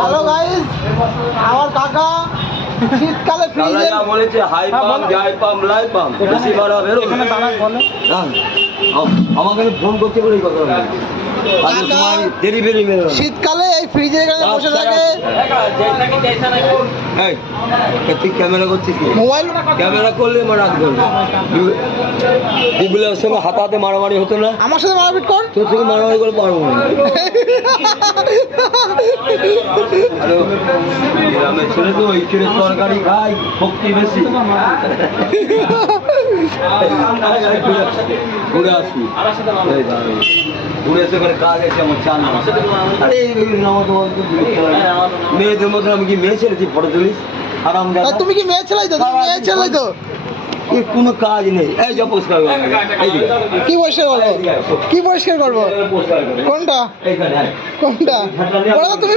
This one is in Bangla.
হ্যালো গাইস, আমার কাকা শীতকালে ফ্রিজে বলেছে হাই পাম্প, যাই পাম্প, লাই পাম্প, বেশি বাড়া বেরো। এখানে দাঁড়ান বলে আমাকে ফোন করতে বলে এই কথা বলে। ডেলিভারি মেরে শীতকালে এই ফ্রিজের এখানে বসে থাকে। তুই ক্যামেরা করছিস কি? মোবাইল ক্যামেরা করলে রাত করবে। বিপুলের সঙ্গে হাতে হাতে মারামারি হতো না? আমার সাথে মারপিট কর। তোর সঙ্গে মারামারি করে পারবো না। গ্রামের ছেলে তো ওই ছেলে তরকারি খাই, শক্তি বেশি। ঘুরে আসি, ঘুরে এসে করে কাজ আছে আমার চান। আরে মেয়েদের মধ্যে আমি কি মেয়ে ছেলেছি ফটো তুলিস? আরাম। তুমি কি মেয়ে ছেলাই তো? তুমি মেয়ে ছেলাই তো? কোনো কাজ নেই। এই যা পরিষ্কার কি পরিষ্কার করবো? কি পরিষ্কার করবো? কোনটা? কোনটা? তুমি